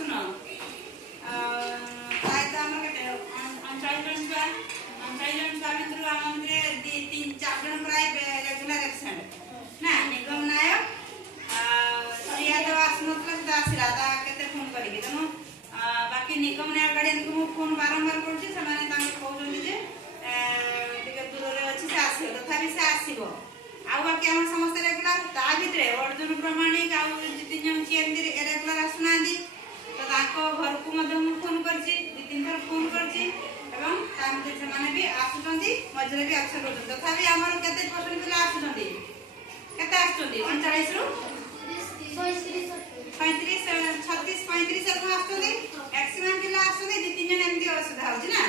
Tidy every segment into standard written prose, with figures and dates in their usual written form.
सुन प्रायतः आम के 39 जन छुआ 39 जन छुआ भितर आम 3-4 जन प्राय रेगुलर एब्सेंट ना निगम नायक रिया तो आसनतला आसला केते फोन करिके तेणु बाकी निगम नायक गार्डियन को फोन बारंबार करूची से माने तांके कहउछन जे टिके दूर रे अछि से आसीबो तथापि से आसीबो आउ बाकी हम समस्त रेगुलर ता भितरे अर्जुन प्रमाणिक आउ तीन जन केंद्र रेगुलर आसुनांदी तो ताको घर को मध्य मु फोन करची 2-3 थर फोन करची एवं ता भितर से माने भी आसुचंदी मझरे भी अक्षर करछन तथापि हमर केते परसेंट पिला आसुचंदी केते आसुचंदी 39 रु 35 36 35 एरको आसुचंदी मैक्सिमम पिला आसुचंदी 2-3 जन एमदी असुविधा होची ना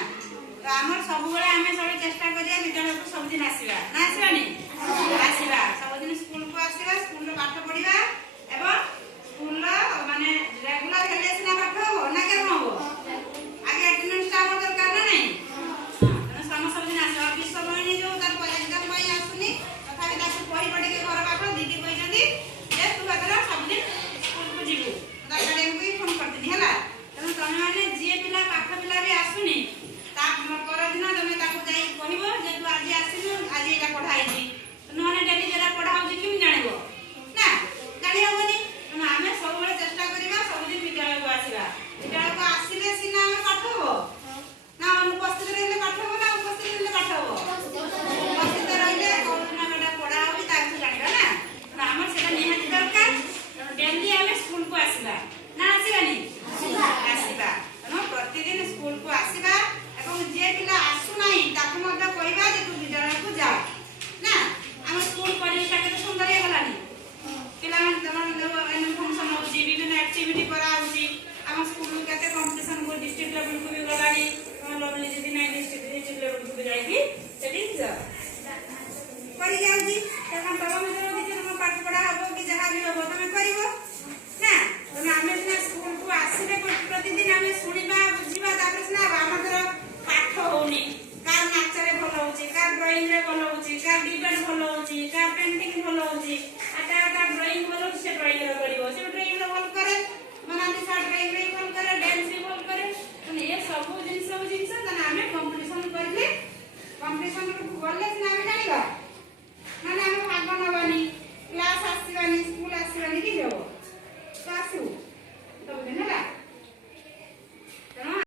तो हमर सब बेले हमें सब चेष्टा करिया विद्यालय को सब दिन आसीबा ना आसीबानी आसीबा सब दिन स्कूल को आसीबा स्कूल रो पाठ पढिबा एवं स्कूल रो माने रेगुलर हेले सिना पाठ हो ना के हो आगे अटेंडेंस टा हमर दरकार ना नहीं हां सब दिन आसीबा ऑफिस समय नहीं जो तार एग्जाम पई आसुनी तथापि ताकू पढि पढि के घर पाठ दीदी कहि जंदी जे तू बदला सब दिन स्कूल को जीवू ता गार्डियन को फोन करदिनी हला तने तने माने जे पिला पाठ पिला भी आसुनी ता पर दिन तमे ताकू जाई कहिबो जे तू आज आसीनु आज एटा पढाई दी नहने डेली जेला पढा होची किम जानिबो ना जानि होबनी तने आमे सब बेले चेष्टा करिबा सब दिन विद्यालय को आसीबा विद्यालय को आसीले सिना आमे पाठ होबो ना अनुपस्थित रहिले पाठ होबो ना उपस्थित रहिले पाठ होबो उपस्थित रहिले कोन ना बेटा पढा होबी ताकू जानिबा ना तो हमर सेटा निहाती दरकार डेली आमे स्कूल को आसीबा ना आसीबानी आसीबा तनो प्रतिदिन स्कूल को आसीबा एवं जे पिला आसु नाही ताकू मध्य कहिबा जे तू विद्यालय को जा ना हम स्कूल परिवेश के सुंदर हे गलानी पिला मन तमन फंक्शन होची विभिन्न एक्टिविटी करा होची हम स्कूल में केते कंपटीशन को डिस्ट्रिक्ट लेवल को भी गलानी लवली दीदी नाही डिस्ट्रिक्ट लेवल को भी जाईबी सेठी करि जाउची तखन तब में जो टीचर में पाठ पढ़ा हो कि जहां भी हो तमे करिवो ना तमे आमे ना स्कूल को आसीले प्रतिदिन आमे सुनिबा बुझिबा तापर ना हमर पाठ होनी कार नाचरे भलो होची कार ड्राइंग रे भलो होची कार डिबेट भलो होची कार पेंटिंग भलो होची आटा ड्राइंग भलो से ड्राइंग रे करिवो से ड्राइंग रे भल करे मनाती सा ड्राइंग रे भल करे डांस रे भल करे तने ये सब जिंस तने हमें कंपटीशन